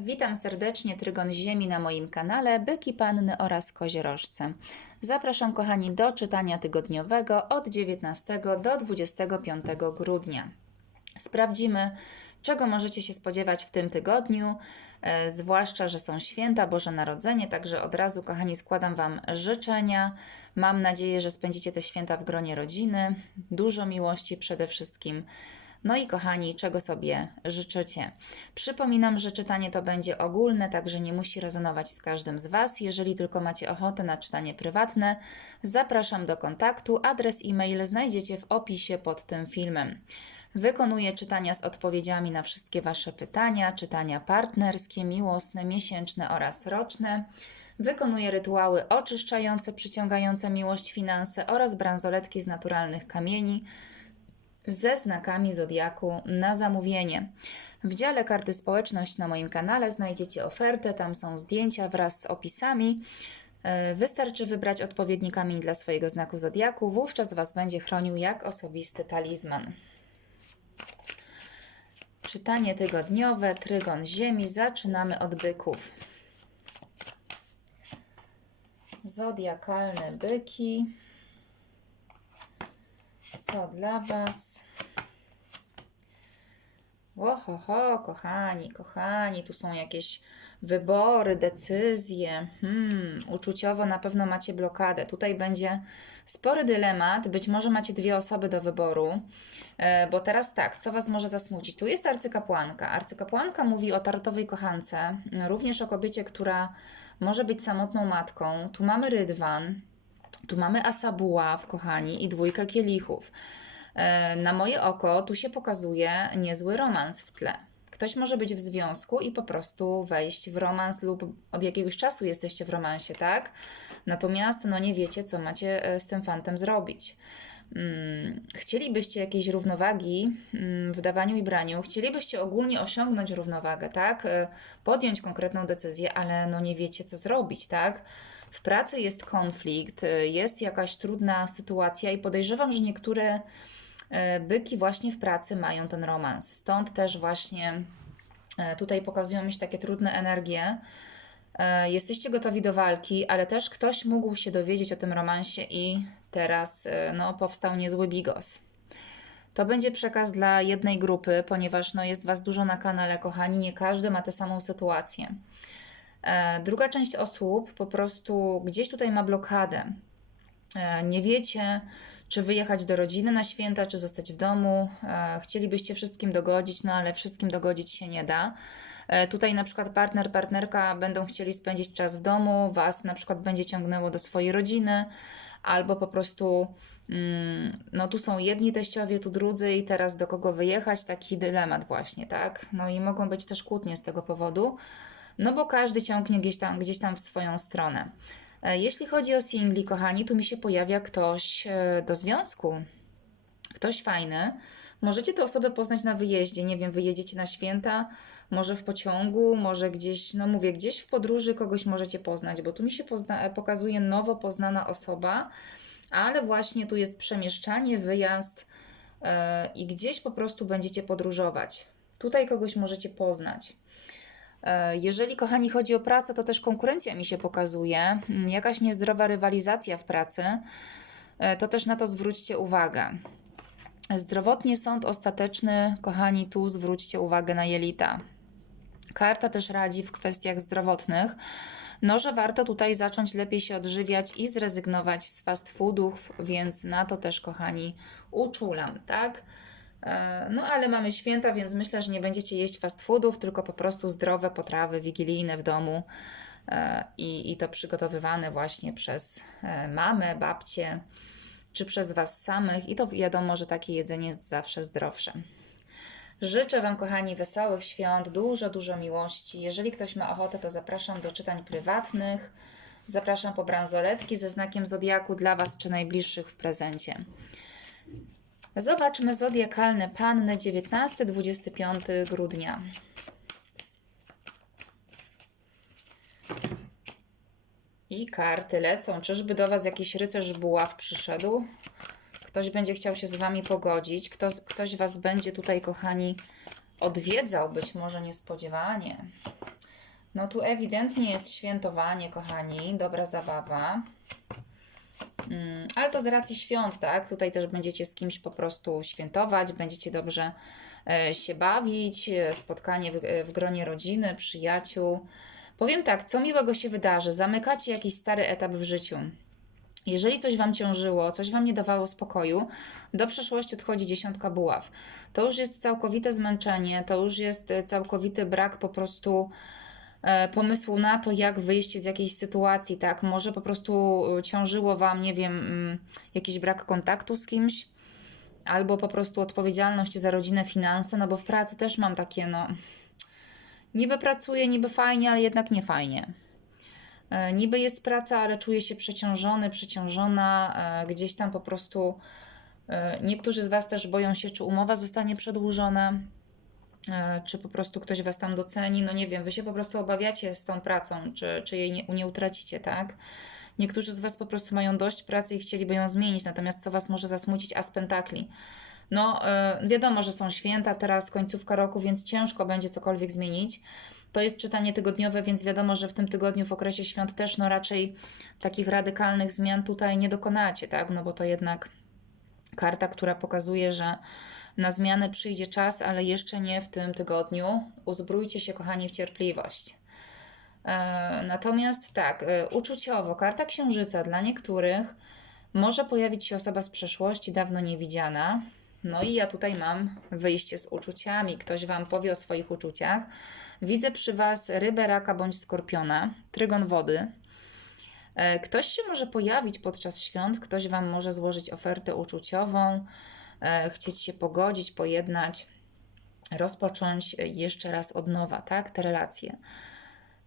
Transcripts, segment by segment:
Witam serdecznie Trygon Ziemi na moim kanale Byki Panny oraz Koziorożce. Zapraszam kochani do czytania tygodniowego od 19 do 25 grudnia. Sprawdzimy, czego możecie się spodziewać w tym tygodniu, e, zwłaszcza, że są święta Boże Narodzenie, także od razu kochani składam Wam życzenia. Mam nadzieję, że spędzicie te święta w gronie rodziny, dużo miłości przede wszystkim. No i kochani, czego sobie życzycie? Przypominam, że czytanie to będzie ogólne, także nie musi rezonować z każdym z Was. Jeżeli tylko macie ochotę na czytanie prywatne, zapraszam do kontaktu. Adres e-mail znajdziecie w opisie pod tym filmem. Wykonuję czytania z odpowiedziami na wszystkie Wasze pytania, czytania partnerskie, miłosne, miesięczne oraz roczne. Wykonuję rytuały oczyszczające, przyciągające miłość, finanse oraz bransoletki z naturalnych kamieni ze znakami zodiaku na zamówienie. W dziale karty społeczność na moim kanale znajdziecie ofertę, tam są zdjęcia wraz z opisami. E, Wystarczy wybrać odpowiedni kamień dla swojego znaku zodiaku, wówczas Was będzie chronił jak osobisty talizman. Czytanie tygodniowe, trygon ziemi. Zaczynamy od byków. Zodiakalne byki. Co dla Was? Ohoho, kochani, kochani, tu są jakieś wybory, decyzje. Hmm, uczuciowo na pewno macie blokadę. Tutaj będzie spory dylemat. Być może macie dwie osoby do wyboru. E, bo teraz tak, co Was może zasmucić? Tu jest arcykapłanka. Arcykapłanka mówi o tartowej kochance, również o kobiecie, która może być samotną matką. Tu mamy rydwan, tu mamy asabuław, kochani, i dwójkę kielichów. E, Na moje oko tu się pokazuje niezły romans w tle. Ktoś może być w związku i po prostu wejść w romans lub od jakiegoś czasu jesteście w romansie, tak? Natomiast no nie wiecie, co macie e, z tym fantem zrobić. Mm, Chcielibyście jakiejś równowagi mm, w dawaniu i braniu, chcielibyście ogólnie osiągnąć równowagę, tak? E, Podjąć konkretną decyzję, ale no nie wiecie, co zrobić, tak? W pracy jest konflikt, e, jest jakaś trudna sytuacja i podejrzewam, że niektóre e, byki właśnie w pracy mają ten romans. Stąd też właśnie e, tutaj pokazują mi się takie trudne energie. Jesteście gotowi do walki, ale też ktoś mógł się dowiedzieć o tym romansie i teraz no, powstał niezły bigos. To będzie przekaz dla jednej grupy, ponieważ no, jest Was dużo na kanale, kochani, nie każdy ma tę samą sytuację. E, Druga część osób po prostu gdzieś tutaj ma blokadę. E, Nie wiecie, czy wyjechać do rodziny na święta, czy zostać w domu. E, Chcielibyście wszystkim dogodzić, no ale wszystkim dogodzić się nie da. Tutaj na przykład partner, partnerka będą chcieli spędzić czas w domu, was na przykład będzie ciągnęło do swojej rodziny, albo po prostu, mm, no tu są jedni teściowie, tu drudzy i teraz do kogo wyjechać, taki dylemat właśnie, tak? No i mogą być też kłótnie z tego powodu, no bo każdy ciągnie gdzieś tam, gdzieś tam w swoją stronę. E, Jeśli chodzi o singli, kochani, tu mi się pojawia ktoś e, do związku. Ktoś fajny. Możecie tę osobę poznać na wyjeździe. Nie wiem, wyjedziecie na święta, może w pociągu, może gdzieś, no mówię, gdzieś w podróży kogoś możecie poznać, bo tu mi się pozna- pokazuje nowo poznana osoba, ale właśnie tu jest przemieszczanie, wyjazd e, i gdzieś po prostu będziecie podróżować. Tutaj kogoś możecie poznać. E, Jeżeli, kochani, chodzi o pracę, to też konkurencja mi się pokazuje, Mm, jakaś niezdrowa rywalizacja w pracy, E, to też na to zwróćcie uwagę. Zdrowotnie sąd ostateczny, kochani, tu zwróćcie uwagę na jelita. Karta też radzi w kwestiach zdrowotnych, no, że warto tutaj zacząć lepiej się odżywiać i zrezygnować z fast foodów, więc na to też, kochani, uczulam, tak? E, No, ale mamy święta, więc myślę, że nie będziecie jeść fast foodów, tylko po prostu zdrowe potrawy wigilijne w domu e, i, i to przygotowywane właśnie przez e, mamę, babcię czy przez Was samych, i to wiadomo, że takie jedzenie jest zawsze zdrowsze. Życzę Wam, kochani, wesołych świąt, dużo, dużo miłości. Jeżeli ktoś ma ochotę, to zapraszam do czytań prywatnych. Zapraszam po bransoletki ze znakiem zodiaku dla Was czy najbliższych w prezencie. Zobaczmy zodiakalne panny 19-25 grudnia. I karty lecą. Czyżby do Was jakiś rycerz buław przyszedł? Ktoś będzie chciał się z Wami pogodzić. Ktoś, ktoś Was będzie tutaj, kochani, odwiedzał, być może niespodziewanie. No tu ewidentnie jest świętowanie, kochani, dobra zabawa. Mm, ale to z racji świąt, tak? Tutaj też będziecie z kimś po prostu świętować, będziecie dobrze e, się bawić, e, spotkanie w, e, w gronie rodziny, przyjaciół. Powiem tak, co miłego się wydarzy? Zamykacie jakiś stary etap w życiu. Jeżeli coś Wam ciążyło, coś Wam nie dawało spokoju, do przeszłości odchodzi dziesiątka buław. To już jest całkowite zmęczenie, to już jest całkowity brak po prostu pomysłu na to, jak wyjść z jakiejś sytuacji, tak? Może po prostu e, ciążyło Wam, nie wiem, mm, jakiś brak kontaktu z kimś, albo po prostu odpowiedzialność za rodzinę, finanse, no bo w pracy też mam takie, no, niby pracuję, niby fajnie, ale jednak nie fajnie. E, Niby jest praca, ale czuję się przeciążony, przeciążona, e, gdzieś tam po prostu. e, Niektórzy z Was też boją się, czy umowa zostanie przedłużona, e, czy po prostu ktoś Was tam doceni. No nie wiem, Wy się po prostu obawiacie z tą pracą, czy, czy jej nie, nie utracicie, tak? Niektórzy z Was po prostu mają dość pracy i chcieliby ją zmienić, natomiast co Was może zasmucić? As pentakli. No, e, wiadomo, że są święta, teraz końcówka roku, więc ciężko będzie cokolwiek zmienić. To jest czytanie tygodniowe, więc wiadomo, że w tym tygodniu, w okresie świąt też no raczej takich radykalnych zmian tutaj nie dokonacie, tak? No bo to jednak karta, która pokazuje, że na zmianę przyjdzie czas, ale jeszcze nie w tym tygodniu. Uzbrójcie się, kochani, w cierpliwość. E, Natomiast tak, e, uczuciowo, karta księżyca dla niektórych może pojawić się osoba z przeszłości, dawno niewidziana. No i ja tutaj mam wyjście z uczuciami. Ktoś Wam powie o swoich uczuciach. Widzę przy Was rybę, raka bądź skorpiona, trygon wody. E, Ktoś się może pojawić podczas świąt, ktoś Wam może złożyć ofertę uczuciową, chcieć się pogodzić, pojednać, rozpocząć e, jeszcze raz od nowa, tak, te relacje.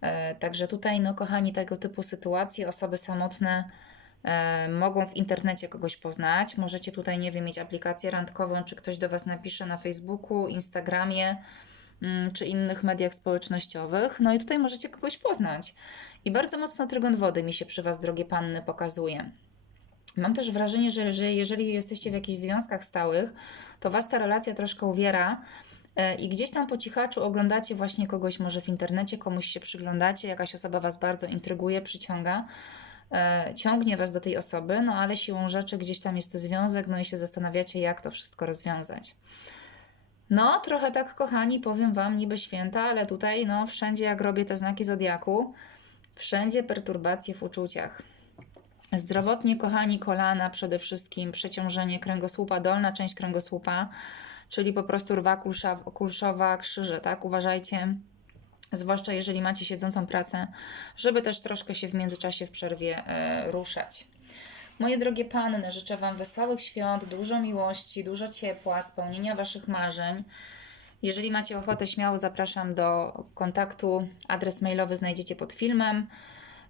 E, Także tutaj, no kochani, tego typu sytuacje, osoby samotne e, mogą w internecie kogoś poznać. Możecie tutaj, nie wiem, mieć aplikację randkową, czy ktoś do Was napisze na Facebooku, Instagramie, mm, czy innych mediach społecznościowych. No i tutaj możecie kogoś poznać. I bardzo mocno trygon wody mi się przy Was, drogie panny, pokazuje. Mam też wrażenie, że, że jeżeli jesteście w jakichś związkach stałych, to Was ta relacja troszkę uwiera e, i gdzieś tam po cichaczu oglądacie właśnie kogoś może w internecie, komuś się przyglądacie, jakaś osoba Was bardzo intryguje, przyciąga, e, ciągnie Was do tej osoby, no ale siłą rzeczy gdzieś tam jest związek, no i się zastanawiacie, jak to wszystko rozwiązać. No, trochę tak, kochani, powiem Wam, niby święta, ale tutaj, no, wszędzie jak robię te znaki zodiaku, wszędzie perturbacje w uczuciach. Zdrowotnie, kochani, kolana przede wszystkim, przeciążenie kręgosłupa, dolna część kręgosłupa, czyli po prostu rwa kulsza, kulszowa, krzyże, tak? Uważajcie, zwłaszcza jeżeli macie siedzącą pracę, żeby też troszkę się w międzyczasie w przerwie e, ruszać. Moje drogie panny, życzę Wam wesołych świąt, dużo miłości, dużo ciepła, spełnienia Waszych marzeń. Jeżeli macie ochotę, śmiało zapraszam do kontaktu. Adres mailowy znajdziecie pod filmem.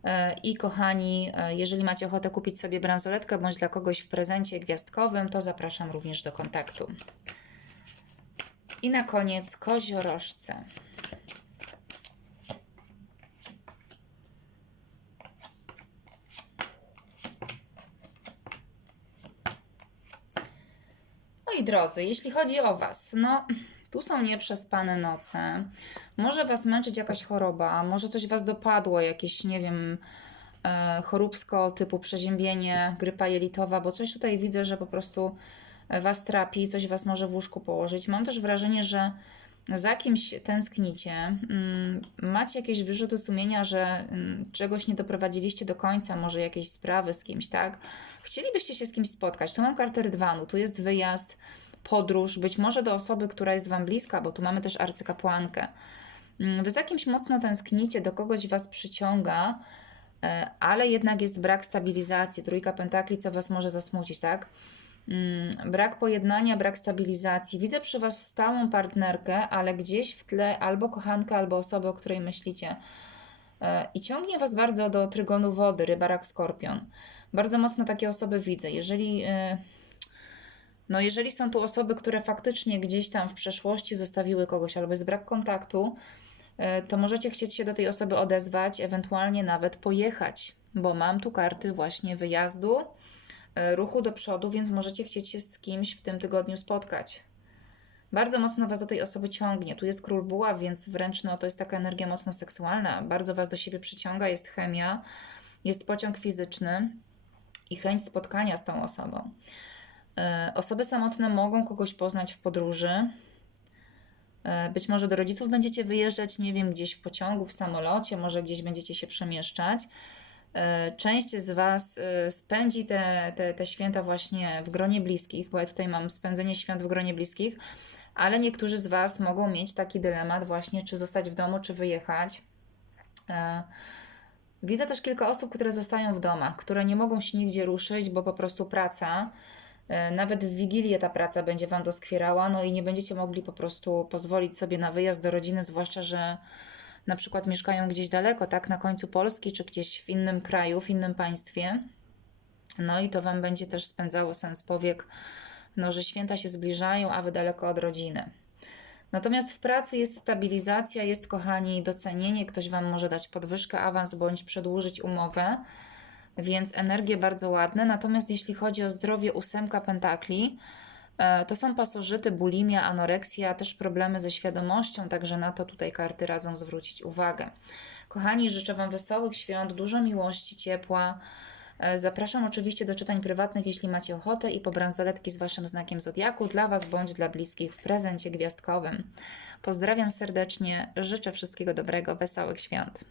E, I kochani, e, jeżeli macie ochotę kupić sobie bransoletkę bądź dla kogoś w prezencie gwiazdkowym, to zapraszam również do kontaktu. I na koniec koziorożce. Moi drodzy, jeśli chodzi o Was, no tu są nieprzespane noce. Może Was męczyć jakaś choroba, może coś Was dopadło, jakieś, nie wiem, e, choróbsko typu przeziębienie, grypa jelitowa, bo coś tutaj widzę, że po prostu Was trapi, coś Was może w łóżku położyć. Mam też wrażenie, że za kimś tęsknicie, mm, macie jakieś wyrzuty sumienia, że mm, czegoś nie doprowadziliście do końca, może jakieś sprawy z kimś, tak? Chcielibyście się z kimś spotkać. Tu mam kartę rydwanu, tu jest wyjazd, podróż, być może do osoby, która jest Wam bliska, bo tu mamy też arcykapłankę. Mm, Wy za kimś mocno tęsknicie, do kogoś Was przyciąga, e, ale jednak jest brak stabilizacji. Trójka pentakli, co Was może zasmucić, tak? Mm, Brak pojednania, brak stabilizacji. Widzę przy Was stałą partnerkę, ale gdzieś w tle albo kochankę, albo osobę, o której myślicie. E, I ciągnie Was bardzo do trygonu wody, ryba, rak, skorpion. Bardzo mocno takie osoby widzę. Jeżeli, e, no jeżeli są tu osoby, które faktycznie gdzieś tam w przeszłości zostawiły kogoś, albo jest brak kontaktu, e, to możecie chcieć się do tej osoby odezwać, ewentualnie nawet pojechać, bo mam tu karty właśnie wyjazdu, e, ruchu do przodu, więc możecie chcieć się z kimś w tym tygodniu spotkać. Bardzo mocno Was do tej osoby ciągnie. Tu jest król buław, więc wręcz no, to jest taka energia mocno seksualna. Bardzo Was do siebie przyciąga, jest chemia, jest pociąg fizyczny i chęć spotkania z tą osobą. E, Osoby samotne mogą kogoś poznać w podróży. E, Być może do rodziców będziecie wyjeżdżać, nie wiem, gdzieś w pociągu, w samolocie, może gdzieś będziecie się przemieszczać. E, Część z Was spędzi te, te, te święta właśnie w gronie bliskich, bo ja tutaj mam spędzenie świąt w gronie bliskich, ale niektórzy z Was mogą mieć taki dylemat właśnie, czy zostać w domu, czy wyjechać. Widzę też kilka osób, które zostają w domach, które nie mogą się nigdzie ruszyć, bo po prostu praca, nawet w Wigilię ta praca będzie Wam doskwierała, no i nie będziecie mogli po prostu pozwolić sobie na wyjazd do rodziny, zwłaszcza, że na przykład mieszkają gdzieś daleko, tak, na końcu Polski, czy gdzieś w innym kraju, w innym państwie. No i to Wam będzie też spędzało sens powiek, no, że święta się zbliżają, a Wy daleko od rodziny. Natomiast w pracy jest stabilizacja, jest, kochani, docenienie. Ktoś Wam może dać podwyżkę, awans bądź przedłużyć umowę, więc energie bardzo ładne. Natomiast jeśli chodzi o zdrowie, ósemka pentakli, e, to są pasożyty, bulimia, anoreksja, też problemy ze świadomością, także na to tutaj karty radzą zwrócić uwagę. Kochani, życzę Wam wesołych świąt, dużo miłości, ciepła. E, Zapraszam oczywiście do czytań prywatnych, jeśli macie ochotę i po bransoletki z Waszym znakiem Zodiaku dla Was bądź dla bliskich w prezencie gwiazdkowym. Pozdrawiam serdecznie, życzę wszystkiego dobrego, wesołych świąt.